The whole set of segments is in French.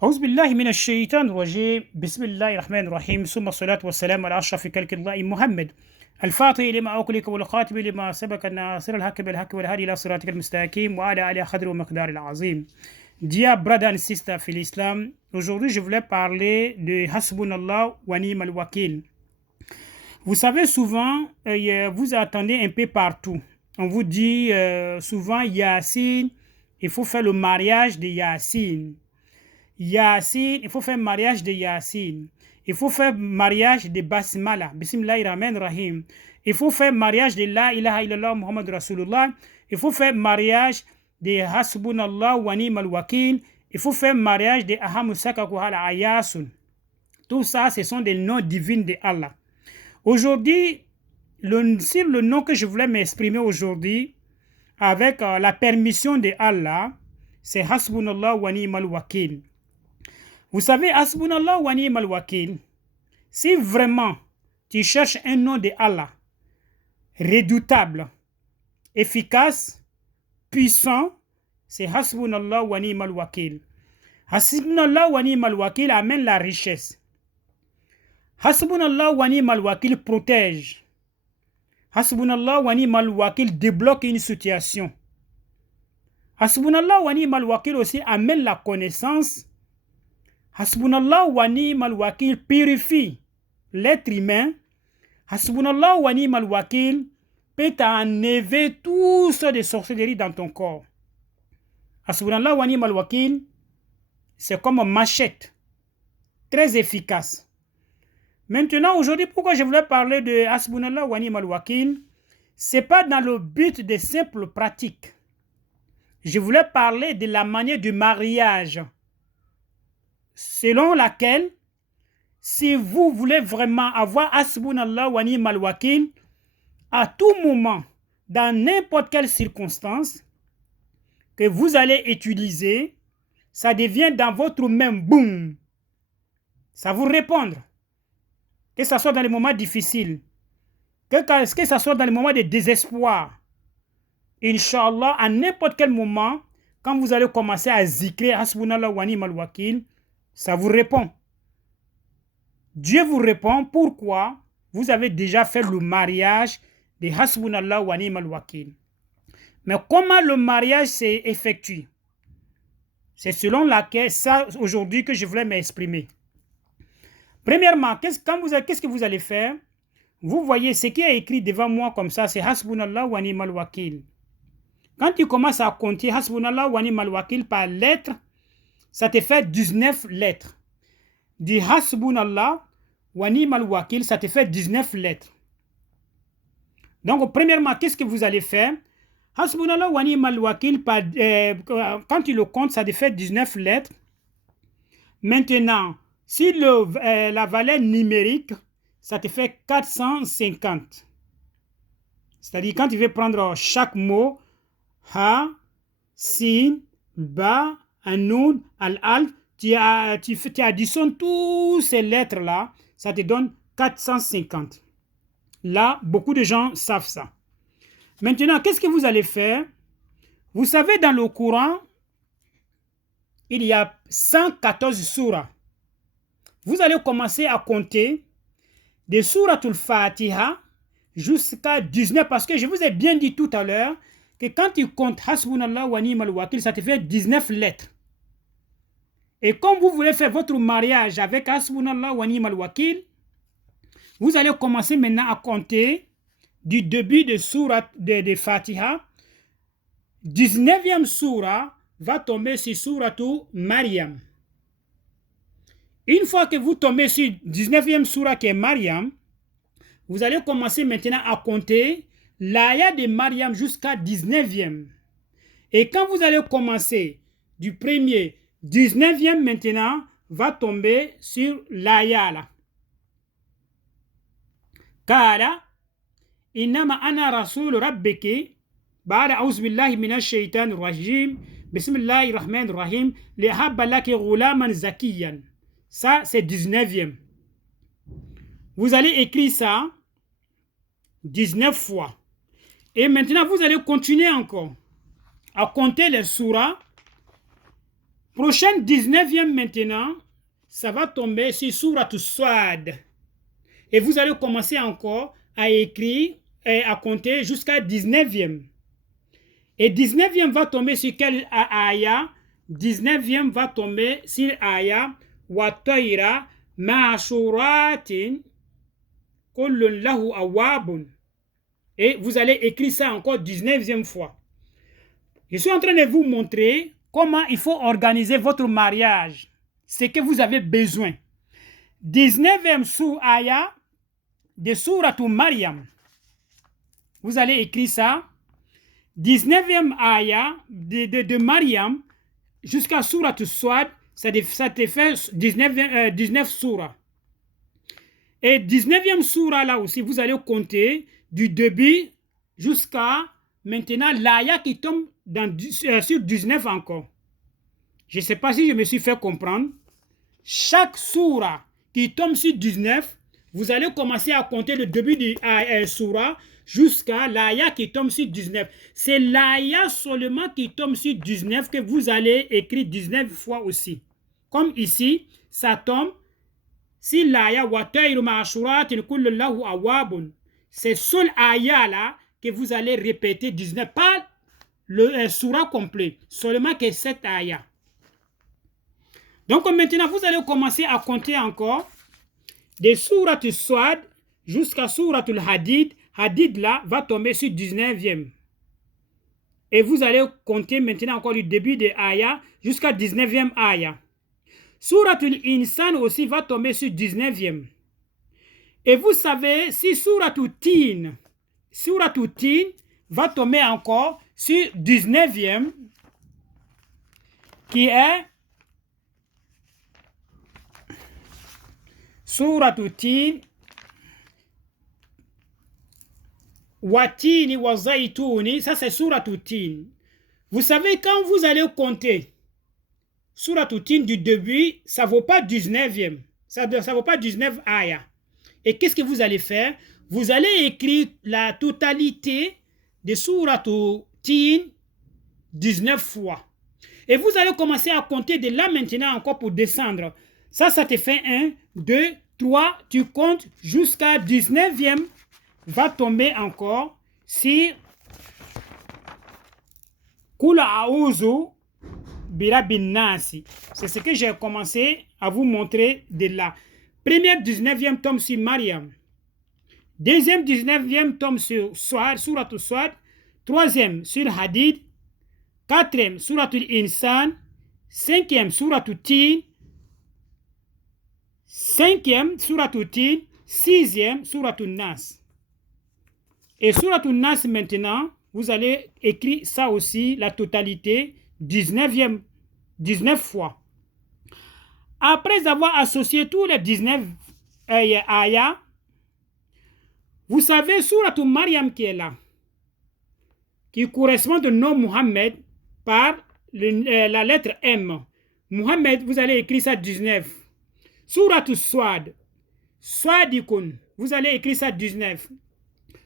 أعوذ بالله من الشيطان الرجيم بسم الله الرحمن الرحيم ثم الصلاة والسلام على أشرف خلق الله محمد الفاتح لما أغلق والخاتم لما سبق الناصر الحق بالحق والهادي إلى صراطك المستقيم وعلى آله قدر ومقدار العظيم. Dear brother and sister في l'islam, aujourd'hui je voulais parler de Hasbunallah wa ni'mal wakil. Vous savez souvent, vous attendez un peu partout. On vous dit souvent Yassine, il faut faire le mariage de Yassine. Yassine, il faut faire mariage de Yassine. Il faut faire mariage de Basmala, Bismillahirrahmanirrahim. Il faut faire mariage de La ilaha illallah Muhammad Rasulullah. Il faut faire mariage de Hasbunallah wa ni'mal wakil. Il faut faire mariage de Ahamusaka Kuhala Ayasun. Tout ça, ce sont des noms divins de Allah. Aujourd'hui, sur le nom que je voulais m'exprimer aujourd'hui, avec la permission de Allah, c'est Hasbunallah wa ni'mal wakil. Vous savez, Hasbunallah wa ni'mal wakil, si vraiment tu cherches un nom de Allah redoutable, efficace, puissant, c'est Hasbunallah wa ni'mal wakil. Hasbunallah wa ni'mal wakil amène la richesse. Hasbunallah wa ni'mal wakil protège. Hasbunallah wa ni'mal wakil débloque une situation. Hasbunallah wa ni'mal wakil aussi amène la connaissance. Hasbunallah wa ni'mal wakil purifie l'être humain. Hasbunallah wa ni'mal wakil peut enlever tout ce de sorcellerie dans ton corps. Hasbunallah wa ni'mal wakil, c'est comme une machette, très efficace. Maintenant, aujourd'hui, pourquoi je voulais parler de Hasbunallah wa ni'mal wakil, c'est pas dans le but de simples pratiques. Je voulais parler de la manière du mariage, selon laquelle, si vous voulez vraiment avoir Hasbunallah wa ni'mal wakil, à tout moment, dans n'importe quelle circonstance que vous allez utiliser, ça devient dans votre main, boum, ça vous répondre. Que ce soit dans les moments difficiles, que ce soit dans les moments de désespoir, Inch'Allah, à n'importe quel moment, quand vous allez commencer à zikrer Hasbunallah wa ni'mal wakil, ça vous répond. Dieu vous répond pourquoi vous avez déjà fait le mariage de Hasbunallah wa ni'mal wakil. Mais comment le mariage s'effectue? C'est selon laquelle, ça aujourd'hui que je voulais m'exprimer. Premièrement, qu'est-ce que vous allez faire? Vous voyez ce qui est écrit devant moi comme ça, c'est Hasbunallah wa ni'mal wakil. Quand tu commences à compter Hasbunallah wa ni'mal wakil par lettre, ça te fait 19 lettres. Du Hasbunallah wa ni'mal wakil, ça te fait 19 lettres. Donc, premièrement, qu'est-ce que vous allez faire? Hasbunallah wa ni'mal wakil, quand tu le comptes, ça te fait 19 lettres. Maintenant, si la valeur numérique, ça te fait 450. C'est-à-dire, quand tu veux prendre chaque mot, Ha, Sin, Ba, Anoun, Al-Alf, tu additionnes toutes ces lettres-là, ça te donne 450. Là, beaucoup de gens savent ça. Maintenant, qu'est-ce que vous allez faire? Vous savez, dans le Coran, il y a 114 surahs. Vous allez commencer à compter de Suratul Fatiha jusqu'à 19, parce que je vous ai bien dit tout à l'heure que quand tu comptes Hasbunallah wa ni'mal wakil, ça te fait 19 lettres. Et comme vous voulez faire votre mariage avec Hasbunallah wa ni'mal wakil, vous allez commencer maintenant à compter du début de Surat de Fatiha. 19e surah va tomber sur Suratul Maryam. Une fois que vous tombez sur 19e surah qui est Maryam, vous allez commencer maintenant à compter l'ayah de Maryam jusqu'à 19e. Et quand vous allez commencer du premier, 19e maintenant, va tomber sur l'ayah là. Kala, innama ana rasul rabbiki, ba'da a'udhu billahi minash shaitanir rajim, bismillahir rahmanir rahim, lihabba laki ghulaman zakiyan. Ça, c'est 19e. Vous allez écrire ça 19 fois. Et maintenant, vous allez continuer encore à compter les surahs Prochaine 19e maintenant, ça va tomber sur Surat Swad. Et vous allez commencer encore à écrire et à compter jusqu'à 19e. Et 19e va tomber sur quelle ayah? 19e va tomber sur ayah wa tayra ma'ashuratin kullun lahu awabun. Et vous allez écrire ça encore 19e fois. Je suis en train de vous montrer comment il faut organiser votre mariage. Ce que vous avez besoin. 19e ayah de Sourate Maryam. Vous allez écrire ça. 19e ayah de Maryam jusqu'à Sourate Swad, ça te fait 19 surahs. Et 19e surah là aussi, vous allez compter du début jusqu'à maintenant l'ayah qui tombe sur 19 encore. Je ne sais pas si je me suis fait comprendre. Chaque surah qui tombe sur 19, vous allez commencer à compter le début du surah jusqu'à l'ayah qui tombe sur 19. C'est l'ayah seulement qui tombe sur 19 que vous allez écrire 19 fois aussi. Comme ici, ça tombe si l'ayah watayru ma'ashuratin kullu lahu awabun. C'est seul ayah là que vous allez répéter 19, pas le surah complet, seulement que cette ayah. Donc maintenant, vous allez commencer à compter encore de Surat Swad jusqu'à Surat al-Hadid. Hadid là va tomber sur 19e. Et vous allez compter maintenant encore du début de ayah jusqu'à 19e ayah. Surat al-Insan aussi va tomber sur 19e. Et vous savez, si Surat al-Tin va tomber encore sur 19e, qui est Surat al-Tin, Watini wa Zaitouni, ça c'est Surat al-Tin. Vous savez, quand vous allez compter Surat al-Tin du début, ça ne vaut pas 19e. Ça ne vaut pas 19 ayah. Et qu'est-ce que vous allez faire? Vous allez écrire la totalité de Surat al-Tin 19 fois. Et vous allez commencer à compter de là maintenant encore pour descendre. Ça te fait 1, 2, 3. Tu comptes jusqu'à 19e. Va tomber encore si Kula Aouzu Birabin Nasi. C'est ce que j'ai commencé à vous montrer de là. Première 19e tombe sur Maryam. Deuxième 19e tombe sur Surat al-Swad. Troisième sur Hadid. Quatrième Surat al-Insan. Cinquième Surat al-Tin. Cinquième Surat al-Tin. Sixième Surat al-Nas. Et Surat al-Nas maintenant, vous allez écrire ça aussi, la totalité, 19 fois. Après avoir associé tous les 19 ayahs, vous savez, Surat al-Maryam qui est là, qui correspond au nom Muhammad par la lettre M. Muhammad, vous allez écrire ça 19. Surat al-Swad, Swadikun, vous allez écrire ça 19.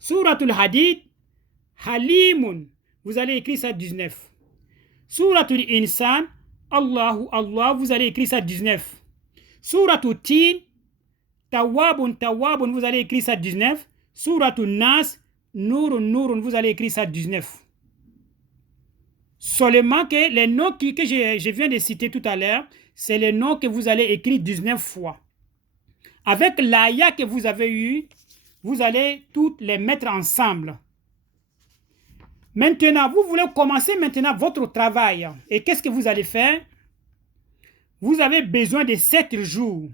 Surat al-Hadid, Halimun, vous allez écrire ça 19. Surat al-Insan, Allahu Allah, vous allez écrire ça 19. Surat al-Tin, Tawabun, Tawabun, vous allez écrire ça 19. Surat al-Nas, Nurun, Nurun, vous allez écrire ça 19. Seulement que les noms que je viens de citer tout à l'heure, c'est les noms que vous allez écrire 19 fois. Avec l'ayah que vous avez eu, vous allez toutes les mettre ensemble. Maintenant, vous voulez commencer maintenant votre travail. Et qu'est-ce que vous allez faire? Vous avez besoin de 7 jours.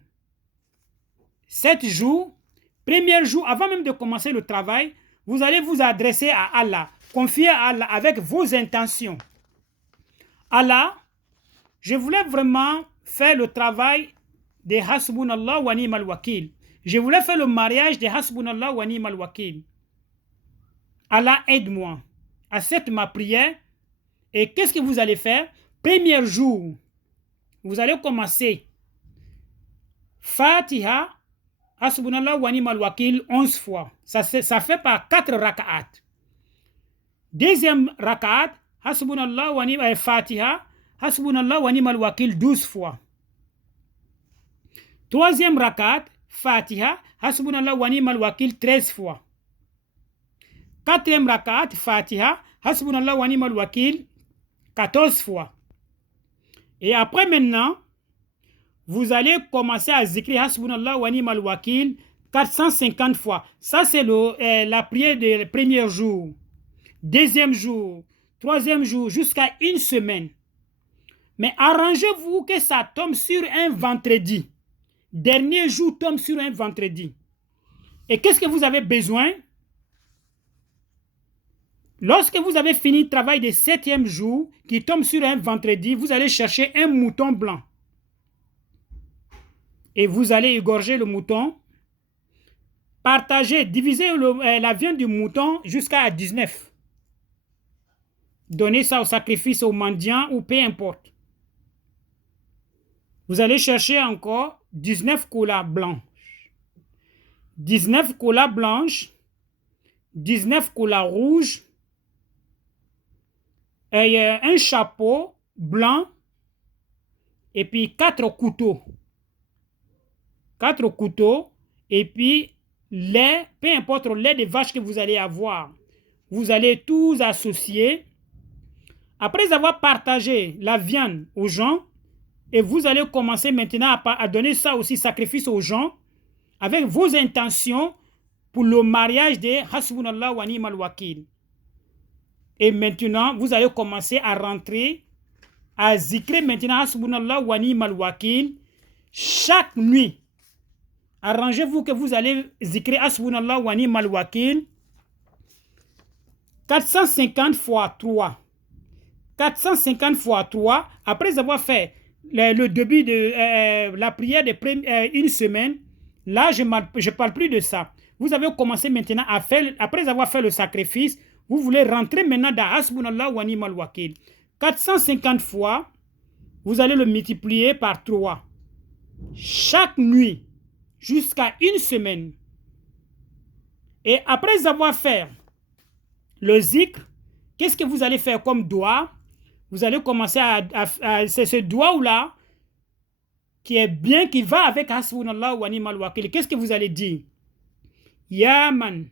7 jours. Premier jour, avant même de commencer le travail, vous allez vous adresser à Allah. Confier à Allah avec vos intentions. Allah, je voulais vraiment faire le travail de Hasbunallah wa ni'mal wakil. Je voulais faire le mariage de Hasbunallah wa ni'mal wakil. Allah, aide-moi. Accepte ma prière. Et qu'est-ce que vous allez faire? Premier jour, vous allez commencer Fatiha, Hasbunallah wa ni'mal wakil 11 fois. Ça fait par 4 raka'at. Deuxième raka'at, Hasbunallah wa ni'mal Fatiha, Hasbunallah wa ni'mal wakil 12 fois. Troisième rakat, Fatiha, Hasbunallah wa ni'mal wakil 13 fois. Quatrième rakat, Fatiha, Hasbunallah wa ni'mal wakil 14 fois. Et après maintenant, vous allez commencer à zikrir Hasbunallah wa ni'mal wakil 450 fois. Ça, c'est la prière du premier jour, deuxième jour, troisième jour, jusqu'à une semaine. Mais arrangez-vous que ça tombe sur un vendredi. Dernier jour tombe sur un vendredi. Et qu'est-ce que vous avez besoin? Lorsque vous avez fini le travail du 7e jour, qui tombe sur un vendredi, vous allez chercher un mouton blanc. Et vous allez égorger le mouton. Partagez, divisez la viande du mouton jusqu'à 19. Donnez ça au sacrifice aux mendiants ou peu importe. Vous allez chercher encore 19 colas blanches. 19 colas blanches, 19 colas rouges, et un chapeau blanc, et puis 4 couteaux. 4 couteaux, et puis lait, peu importe le lait de vache que vous allez avoir. Vous allez tous associer. Après avoir partagé la viande aux gens, et vous allez commencer maintenant à donner ça aussi, sacrifice aux gens, avec vos intentions pour le mariage de Hasbunallah wa ni'mal wakil. Et maintenant, vous allez commencer à rentrer, à zikrer maintenant Hasbunallah wa ni'mal wakil chaque nuit. Arrangez-vous que vous allez zikrer Hasbunallah wa ni'mal wakil 450 fois 3. 450 fois 3, après avoir fait le début de la prière de une semaine, là, je ne parle plus de ça. Vous avez commencé maintenant à faire, après avoir fait le sacrifice, vous voulez rentrer maintenant dans Hasbunallah wa ni'mal wakil. 450 fois, vous allez le multiplier par 3. Chaque nuit, jusqu'à une semaine. Et après avoir fait le zikr, qu'est-ce que vous allez faire comme doigt? Vous allez commencer c'est ce doigt-là qui est bien, qui va avec Hasbunallah wa ni'mal wakil. Qu'est-ce que vous allez dire? Ya man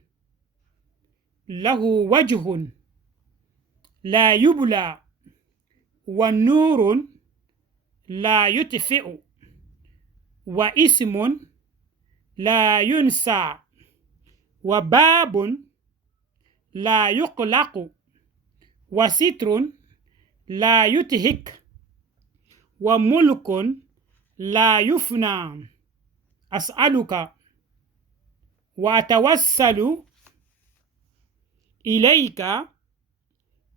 lahu wajhun la yubla wa nurun la yutfi'u wa ismun la yunsa wa babun la yuqlaqu wa sitrun la yutihik wa mulkun la yufna as'aluka wa atawassalu ilayka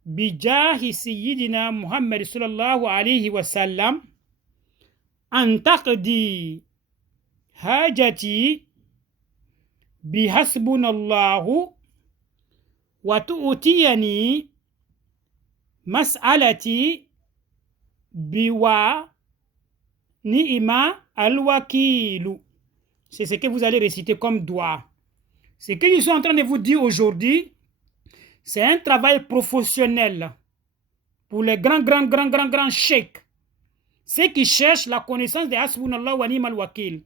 bijahi sayyidina Muhammad sallallahu alayhi wa sallam an taqdi hajati bihasbunallahu wa tu'tiyani mas'alati biwa ni'ima al-wakilu. C'est ce que vous allez réciter comme doigt. Ce que je suis en train de vous dire aujourd'hui, c'est un travail professionnel pour les grands cheikhs. Ceux qui cherchent la connaissance de Hasbunallah wa ni'mal wakil.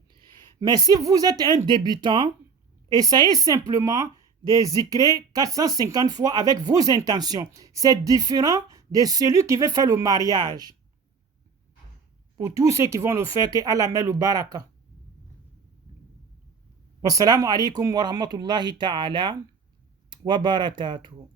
Mais si vous êtes un débutant, essayez simplement de zikrer 450 fois avec vos intentions. C'est différent de celui qui veut faire le mariage. Pour tous ceux qui vont le faire, que Allah met le baraka. Wassalamu alaikum wa rahmatullahi ta'ala wa barakatuh.